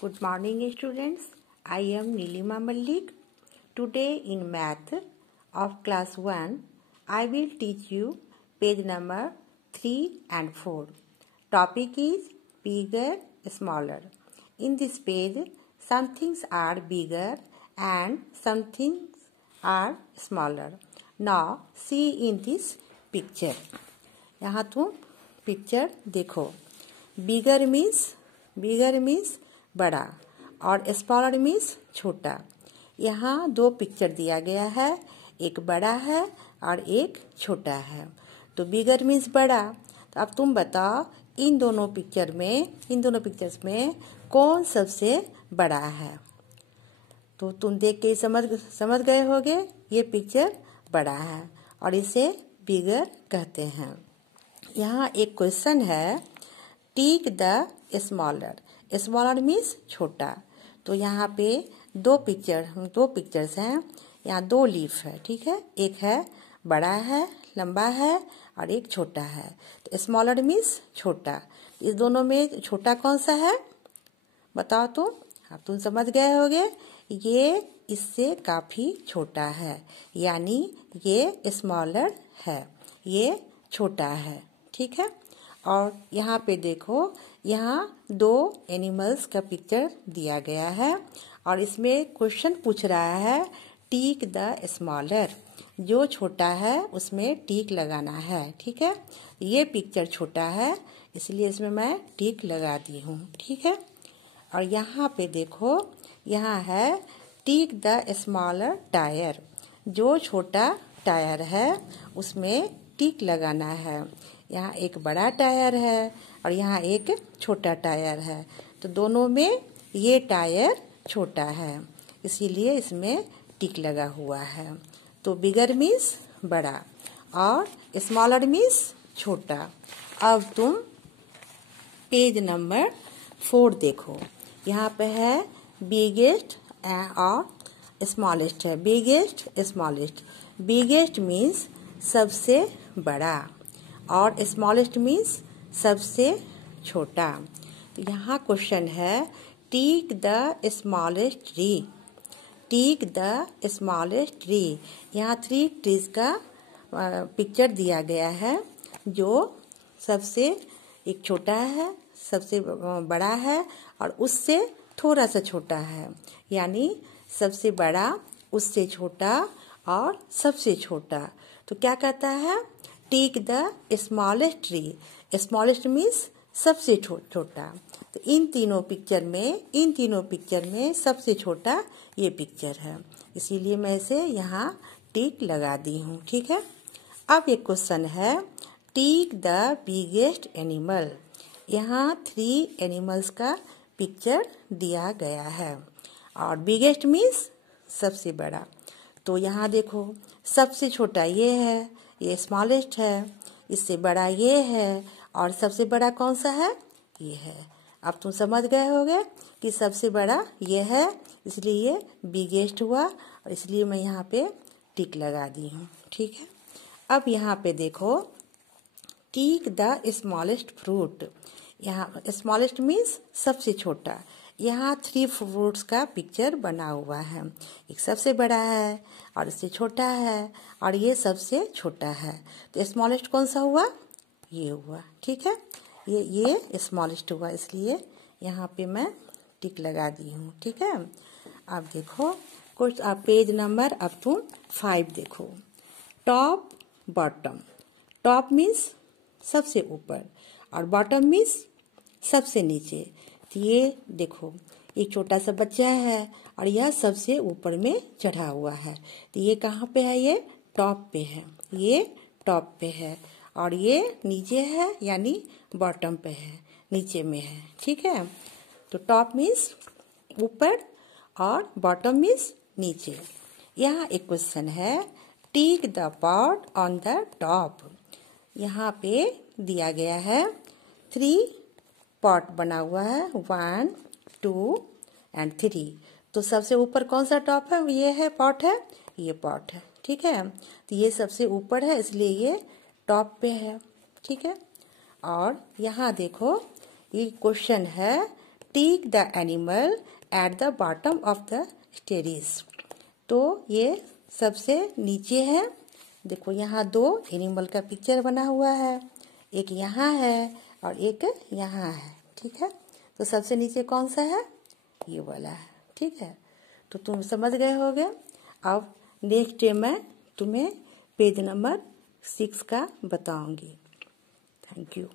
Good morning, students. I am Nilima Malik. Today in math of class 1, I will teach you page number 3 and 4. Topic is bigger, smaller. In this page, some things are bigger and some things are smaller. Now see in this picture. यहाँ तुम picture देखो. बिगर means बड़ा और smaller means छोटा. यहाँ दो picture दिया गया है, एक बड़ा है और एक छोटा है. तो बिगर मीन्स बड़ा. तो अब तुम बताओ इन दोनों पिक्चर्स में कौन सबसे बड़ा है. तो तुम देख के समझ गए होगे ये पिक्चर बड़ा है और इसे बिगर कहते हैं. यहाँ एक क्वेश्चन है, टेक द स्मॉलर मीन्स छोटा. तो यहाँ पे दो पिक्चर्स हैं. यहाँ दो लीफ है, ठीक है. एक है बड़ा है, लंबा है और एक छोटा है. तो स्मॉलर मीन्स छोटा. इस दोनों में छोटा कौन सा है बताओ. तो अब तुम समझ गए होगे ये इससे काफ़ी छोटा है, यानी ये स्मॉलर है, ये छोटा है, ठीक है. और यहाँ पे देखो, यहाँ दो एनिमल्स का पिक्चर दिया गया है और इसमें क्वेश्चन पूछ रहा है टिक द स्मॉलर. जो छोटा है उसमें टिक लगाना है, ठीक है. ये पिक्चर छोटा है इसलिए इसमें मैं टिक लगा दी हूँ, ठीक है. और यहाँ पे देखो, यहाँ है टिक द स्मॉलर टायर. जो छोटा टायर है उसमें टिक लगाना है. यहाँ एक बड़ा टायर है और यहाँ एक छोटा टायर है. तो दोनों में ये टायर छोटा है इसीलिए इसमें टिक लगा हुआ है. तो बिगर मीन्स बड़ा और स्मॉलर मीन्स छोटा. अब तुम पेज नंबर 4 देखो. यहाँ पे है बिगेस्ट और स्मॉलेस्ट है. बिगेस्ट मीन्स सबसे बड़ा और स्मॉलेस्ट मीन्स सबसे छोटा. तो यहाँ क्वेश्चन है टिक द स्मॉलेस्ट ट्री. यहाँ 3 ट्रीज का पिक्चर दिया गया है. जो सबसे एक छोटा है, सबसे बड़ा है और उससे थोड़ा सा छोटा है, यानी सबसे बड़ा, उससे छोटा और सबसे छोटा. तो क्या कहता है take the smallest tree. Smallest means सबसे छोटा. तो इन तीनों पिक्चर में सबसे छोटा ये पिक्चर है इसीलिए मैं इसे यहाँ टिक लगा दी हूँ, ठीक है. अब एक क्वेश्चन है टेक द बिगेस्ट एनिमल. यहाँ 3 एनिमल्स का पिक्चर दिया गया है और बिगेस्ट मीन्स सबसे बड़ा. तो यहाँ देखो, सबसे छोटा ये है, ये स्मॉलेस्ट है, इससे बड़ा ये है और सबसे बड़ा कौन सा है, ये है. अब तुम समझ गए होगे कि सबसे बड़ा ये है इसलिए ये बिगेस्ट हुआ और इसलिए मैं यहाँ पे टिक लगा दी हूँ, ठीक है. अब यहाँ पे देखो, टिक द स्मॉलेस्ट फ्रूट. यहाँ स्मॉलेस्ट मीन्स सबसे छोटा. यहाँ 3 फ्रूट्स का पिक्चर बना हुआ है. एक सबसे बड़ा है और इससे छोटा है और ये सबसे छोटा है. तो स्मॉलेस्ट कौन सा हुआ, ये हुआ, ठीक है. ये स्मॉलेस्ट हुआ इसलिए यहाँ पे मैं टिक लगा दी हूँ, ठीक है. अब देखो कुछ पेज नंबर अब तुम 5 देखो. Top bottom. टॉप मीन्स सबसे ऊपर और बॉटम मीन्स सबसे नीचे. तो ये देखो, एक छोटा सा बच्चा है और यह सबसे ऊपर में चढ़ा हुआ है. तो ये कहाँ पे है, ये टॉप पे है, ये टॉप पे है और ये नीचे है यानी बॉटम पे है, नीचे में है, ठीक है. तो टॉप मीन्स ऊपर और बॉटम मीन्स नीचे. यहाँ एक क्वेश्चन है tick the pot on the top. यहाँ पे दिया गया है 3 पॉट बना हुआ है, 1, 2 एंड 3. तो सबसे ऊपर कौन सा टॉप है, ये है पॉट है, ये पॉट है, ठीक है. तो ये सबसे ऊपर है इसलिए ये टॉप पे है, ठीक है. और यहाँ देखो, ये क्वेश्चन है take the animal at the bottom of the stairs. तो ये सबसे नीचे है। देखो यहाँ दो एनिमल का पिक्चर बना हुआ है, एक यहाँ है और एक यहाँ है। ठीक है, तो सबसे नीचे कौन सा है? ये वाला है। ठीक है, तो तुम समझ गए होगे। अब नेक्स्ट डे मैं तुम्हें पेज नंबर 6 का बताऊंगी। Thank you.